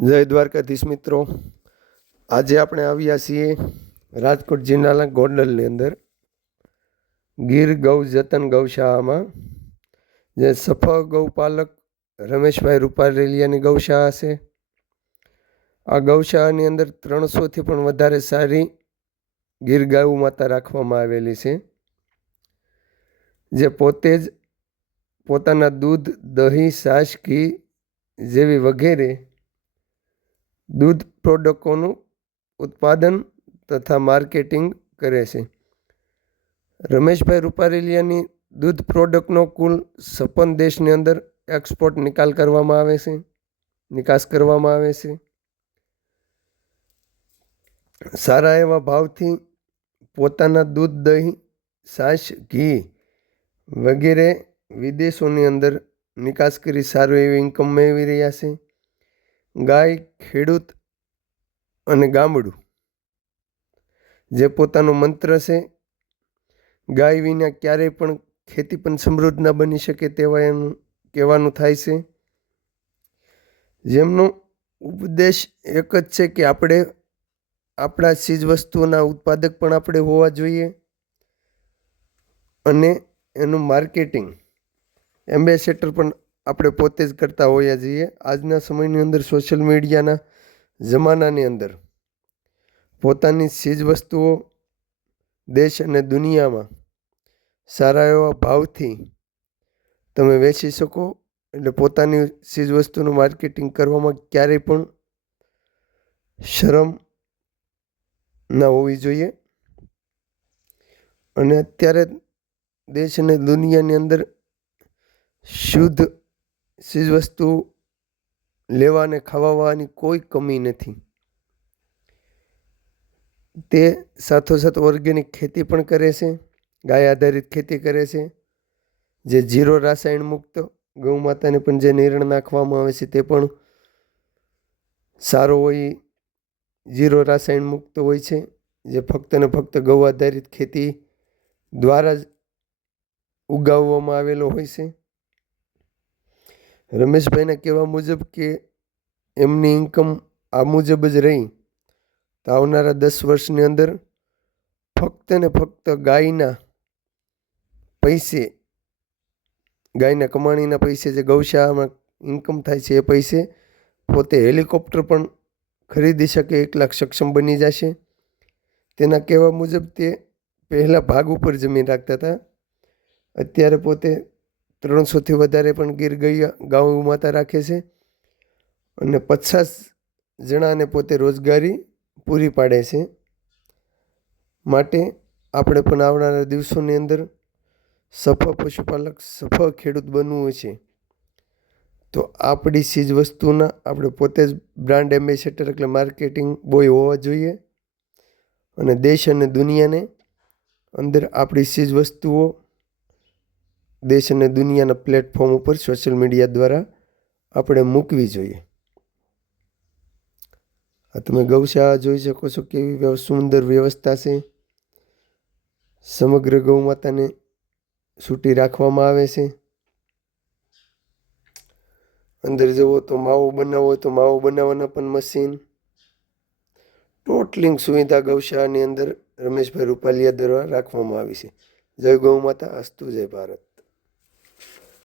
જય દ્વારકાધીશ મિત્રો. આજે આપણે આવ્યા છીએ રાજકોટ જિલ્લાના ગોંડલની અંદર. ગીર ગૌ જતન ગૌશાળામાં, જે સફળ ગૌપાલક રમેશભાઈ રૂપારેલિયાની ગૌશાળા છે. આ ગૌશાળાની અંદર ત્રણસોથી પણ વધારે સારી ગીર ગાય માતા રાખવામાં આવેલી છે. જે પોતે જ પોતાના દૂધ, દહીં, છાશ, ઘી જેવી વગેરે દૂધ પ્રોડક્ટોનું ઉત્પાદન તથા માર્કેટિંગ કરે છે. રમેશભાઈ રૂપારેલિયાની દૂધ પ્રોડક્ટનો કુલ છપ્પન દેશની અંદર એક્સપોર્ટ નિકાલ કરવામાં આવે છે, નિકાસ કરવામાં આવે છે. સારા એવા ભાવથી પોતાના દૂધ, દહીં, છાશ, ઘી વગેરે વિદેશોની અંદર નિકાસ કરી સારું એવી ઇન્કમ મેળવી રહ્યા છે. ગાય, ખેડૂત અને ગામડું. જે પોતાનો મંત્ર છે, ગાય વિના ક્યારેય પણ ખેતી પણ સમૃદ્ધ ન બની શકે તેવા એનું કહેવાનું થાય છે. જેમનો ઉપદેશ એક જ છે કે આપણે આપણા ચીજ વસ્તુઓના ઉત્પાદક પણ આપણે હોવા જોઈએ અને એનું માર્કેટિંગ, એમ્બેસેડર પણ આપણે પોતે જ કરતા હોઈએ છીએ. આજના સમયની અંદર સોશિયલ મીડિયાના જમાનાની અંદર પોતાની ચીજ વસ્તુઓ દેશ અને દુનિયામાં સારા એવા ભાવથી તમે વેચી શકો. એટલે પોતાની ચીજ વસ્તુનું માર્કેટિંગ કરવામાં ક્યારેય પણ શરમ ના હોવી જોઈએ. અને અત્યારે દેશ અને દુનિયાની અંદર શુદ્ધ ચીજવસ્તુ લેવા અને ખાવાની કોઈ કમી નથી. તે સાથોસાથ ઓર્ગેનિક ખેતી પણ કરે છે, ગાય આધારિત ખેતી કરે છે, જે જીરો રાસાયણ મુક્ત ગૌ માતાને પણ જે નિર્ણ નાખવામાં આવે છે તે પણ સારો હોય, જીરો રાસાયણ મુક્ત હોય છે, જે ફક્ત ને ફક્ત ગૌ આધારિત ખેતી દ્વારા જ ઉગાવવામાં આવેલો હોય છે. રમેશભાઈના કહેવા મુજબ કે એમની ઇન્કમ આ મુજબ જ રહી. તો આવનારા દસ વર્ષની અંદર ફક્ત ને ફક્ત ગાયના પૈસે, ગાયના કમાણીના પૈસે જે ગૌશાળામાં ઇન્કમ થાય છે એ પૈસે પોતે હેલિકોપ્ટર પણ ખરીદી શકે, એક લાખ સક્ષમ બની જશે. તેના કહેવા મુજબ તે પહેલાં ભાગ ઉપર જમીન રાખતા હતા. અત્યારે પોતે ત્રણસોથી વધારે પણ ગીર ગૈયા ગાઉ માતા રાખે છે. અને પચાસ જણાને પોતે રોજગારી પૂરી પાડે છે. માટે આપણે પણ આવનારા દિવસોની અંદર સફળ પશુપાલક, સફળ ખેડૂત બનવું છે. તો આપણી ચીજ વસ્તુના આપણે પોતે જ બ્રાન્ડ એમ્બેસેડર એટલે માર્કેટિંગ બોય હોવા જોઈએ. અને દેશ અને દુનિયાને અંદર આપણી ચીજ વસ્તુઓ દેશ અને દુનિયાના પ્લેટફોર્મ ઉપર સોશિયલ મીડિયા દ્વારા આપણે મૂકવી જોઈએ. આ તમે ગૌશાળા જોઈ શકો છો કેવી સુંદર વ્યવસ્થા છે. સમગ્ર ગૌ માતાને છૂટી રાખવામાં આવે છે. અંદર જવો તો માવો બનાવવો હોય તો માવો બનાવવાના પણ મશીન ટોટલિંગ સુવિધા ગૌશાળાની અંદર રમેશભાઈ રૂપાલિયા દ્વારા રાખવામાં આવી છે. જય ગૌ માતા, અસ્તુ જય ભારત.